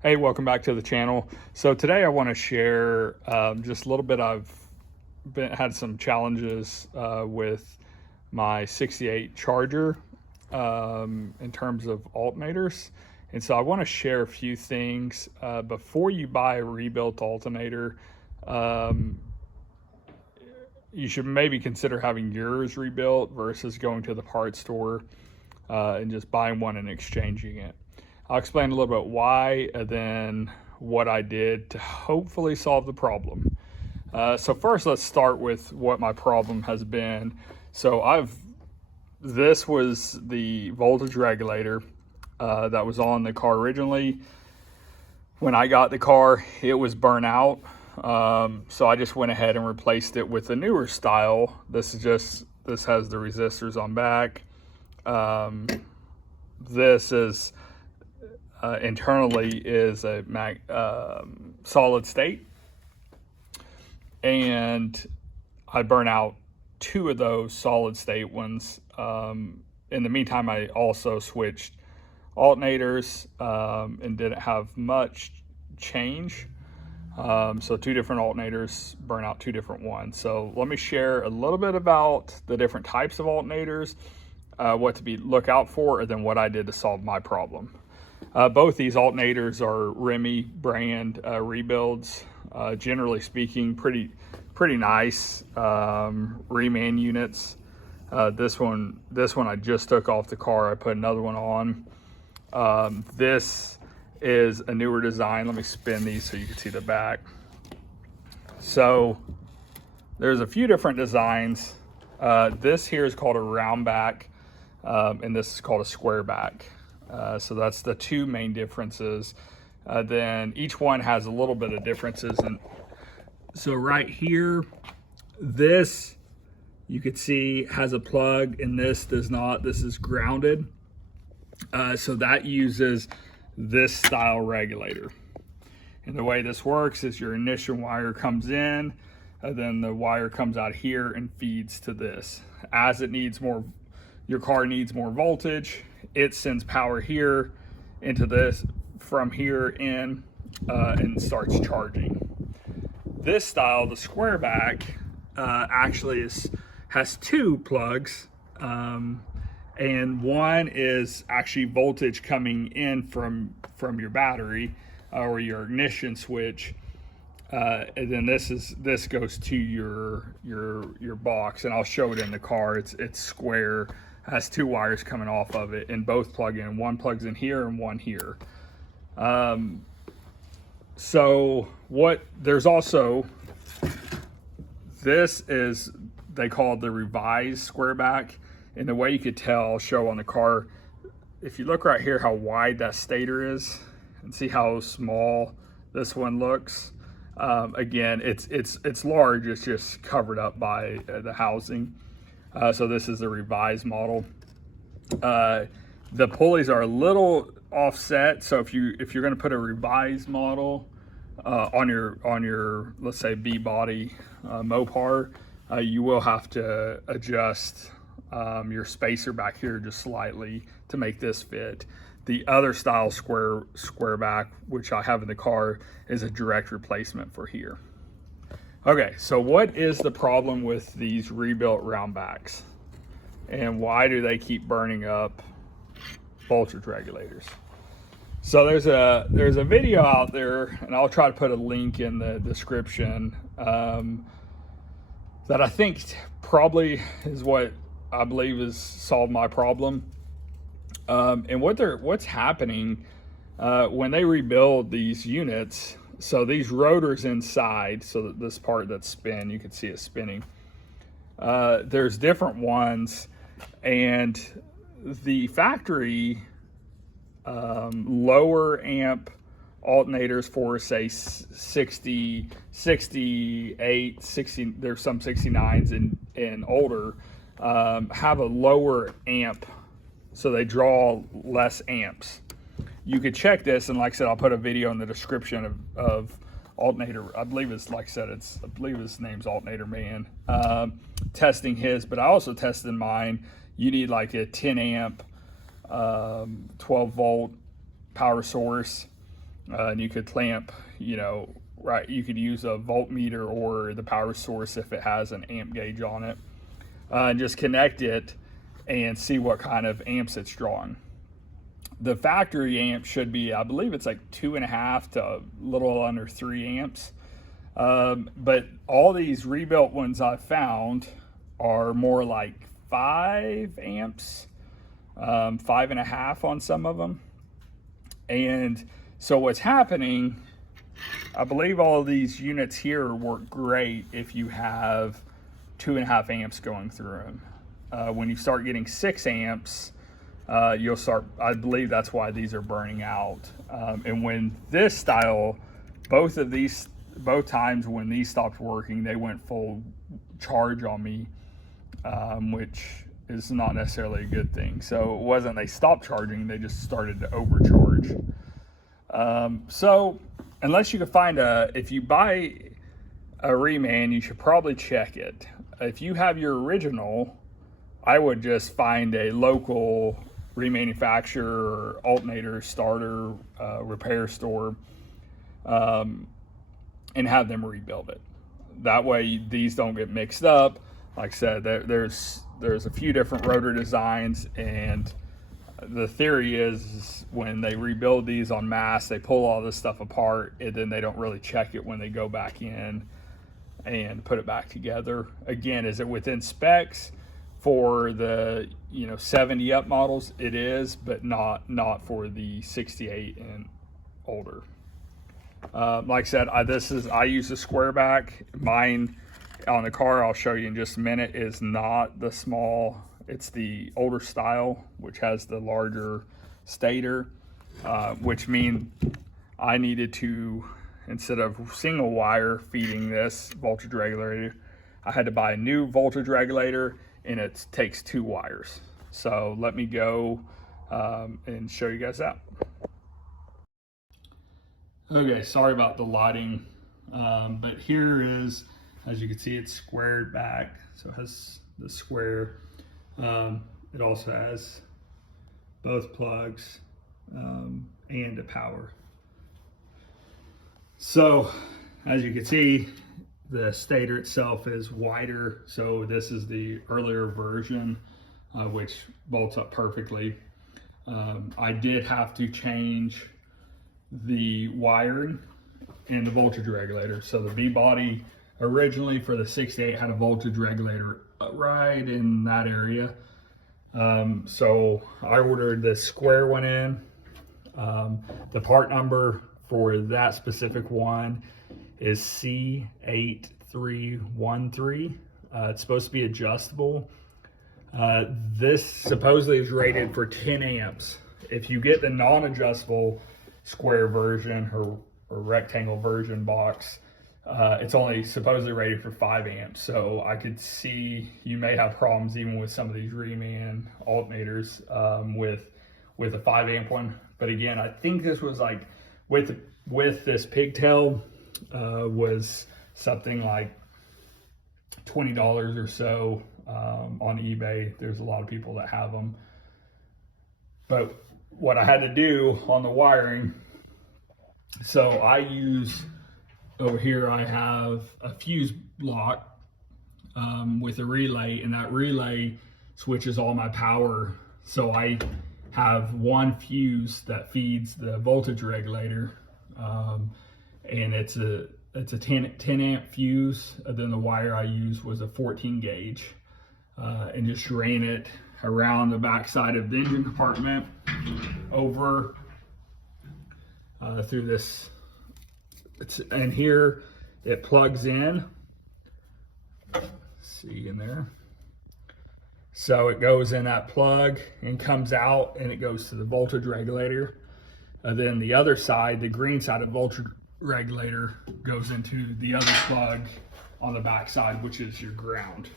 Hey, welcome back to the channel. So today I want to share just a little bit. I've had some challenges with my 68 Charger in terms of alternators. And so I want to share a few things. Before you buy a rebuilt alternator, um, you should maybe consider having yours rebuilt versus going to the parts store and just buying one and exchanging it. I'll explain a little bit why and then what I did to hopefully solve the problem. So first, let's start with what my problem has been. So this was the voltage regulator that was on the car originally. When I got the car, it was burnt out. So I just went ahead and replaced it with a newer style. This has the resistors on back. This is internally is a solid state, and I burn out two of those solid state ones. In the meantime, I also switched alternators and didn't have much change. So two different alternators burn out two different ones. So let me share a little bit about the different types of alternators, what to look out for, and then what I did to solve my problem. Both these alternators are Remy brand rebuilds. Generally speaking, pretty nice reman units. This one I just took off the car. I put another one on. This is a newer design. Let me spin these so you can see the back. So there's a few different designs. This here is called a round back, and this is called a square back. So that's the two main differences. Then each one has a little bit of differences. And so right here, this you could see has a plug and this does not. This is grounded. So that uses this style regulator. And the way this works is your ignition wire comes in, and then the wire comes out here and feeds to this. As it needs more, your car needs more voltage, it sends power here into this, from here in, and starts charging. This style, the square back, actually has two plugs, and one is actually voltage coming in from your battery or your ignition switch, and then this goes to your box, and I'll show it in the car. It's square, has two wires coming off of it, and both plug in. One plugs in here and one here. So there's also, this is, they call it the revised square back. And the way you could tell, I'll show on the car, if you look right here how wide that stator is and see how small this one looks. Again, it's large, it's just covered up by the housing. So this is the revised model. The pulleys are a little offset. So if you're going to put a revised model on your let's say B body Mopar, you will have to adjust your spacer back here just slightly to make this fit. The other style square back, which I have in the car, is a direct replacement for here. Okay, so what is the problem with these rebuilt round backs? And why do they keep burning up voltage regulators? So there's a video out there, and I'll try to put a link in the description, that I think probably is what I believe has solved my problem. And what's happening when they rebuild these units, so these rotors inside, so that this part that's spin, you can see it spinning. There's different ones, and the factory lower amp alternators for, say, 60, 68, 60, there's some 69s and older, have a lower amp, so they draw less amps. You could check this, and like I said, I'll put a video in the description of alternator. I believe it's, like I said, I believe his name's Alternator Man, testing his, but I also tested mine. You need like a 10 amp, 12 volt power source. and you could clamp, right, you could use a voltmeter or the power source if it has an amp gauge on it, and just connect it and see what kind of amps it's drawing. The factory amp should be, I believe it's like 2.5 to a little under 3 amps. But all these rebuilt ones I found are more like 5 amps, 5.5 on some of them. And so what's happening, I believe all of these units here work great if you have 2.5 amps going through them. When you start getting 6 amps, you'll start, I believe that's why these are burning out. And when this style, both times when these stopped working, they went full charge on me, which is not necessarily a good thing. So it wasn't they stopped charging, they just started to overcharge. So unless you can find if you buy a reman, you should probably check it. If you have your original, I would just find a local remanufacturer or alternator starter repair store, and have them rebuild it. That way these don't get mixed up. Like I said, there's a few different rotor designs, and the theory is when they rebuild these en masse, they pull all this stuff apart, and then they don't really check it when they go back in and put it back together. Again, is it within specs? For the 70 up models, it is, but not for the 68 and older. Like I said, I use the square back. Mine on the car, I'll show you in just a minute, is not the small. It's the older style, which has the larger stator, which means I needed to, instead of single wire feeding this voltage regulator, I had to buy a new voltage regulator, and it takes 2 wires. So let me go and show you guys that. Okay, sorry about the lighting, but here is, as you can see, it's squared back, so it has the square. It also has both plugs and a power. So as you can see, the stator itself is wider, so this is the earlier version, which bolts up perfectly. I did have to change the wiring and the voltage regulator. So the B-body originally for the 68 had a voltage regulator right in that area. So I ordered the square one in. The part number for that specific one is C8313. It's supposed to be adjustable. This supposedly is rated for 10 amps. If you get the non-adjustable square version or rectangle version box, it's only supposedly rated for 5 amps. So I could see you may have problems even with some of these reman alternators with a 5 amp one. But again, I think this was like with this pigtail was something like $20 or so on eBay. There's a lot of people that have them. But what I had to do on the wiring, so I use, over here I have a fuse block with a relay, and that relay switches all my power. So I have one fuse that feeds the voltage regulator, and it's a 10 amp fuse. And then the wire I used was a 14 gauge, and just ran it around the back side of the engine compartment over through this. And here it plugs in. See in there. So it goes in that plug and comes out, and it goes to the voltage regulator. And then the other side, the green side of the voltage regulator, goes into the other plug on the back side, which is your ground.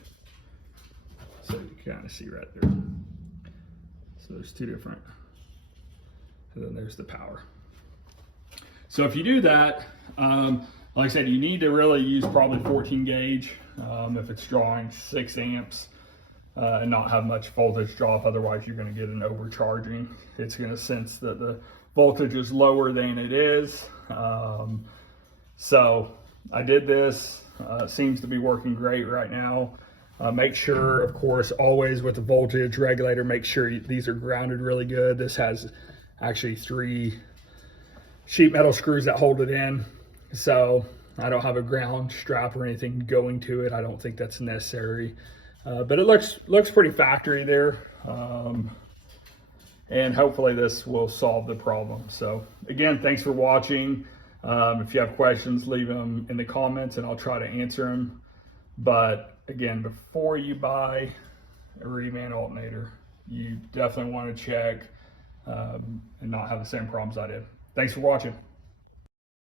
So you can kind of see right there. So there's two different, and then there's the power. So if you do that, like I said, you need to really use probably 14 gauge if it's drawing 6 amps. And not have much voltage drop, otherwise you're going to get an overcharging. It's going to sense that the voltage was lower than it is. So I did this. Seems to be working great right now. Make sure, of course, always with the voltage regulator, make sure these are grounded really good. This has actually 3 sheet metal screws that hold it in. So I don't have a ground strap or anything going to it. I don't think that's necessary. But it looks pretty factory there. And hopefully this will solve the problem. So again, thanks for watching. If you have questions, leave them in the comments and I'll try to answer them. But again, before you buy a reman alternator, you definitely want to check and not have the same problems I did. Thanks for watching.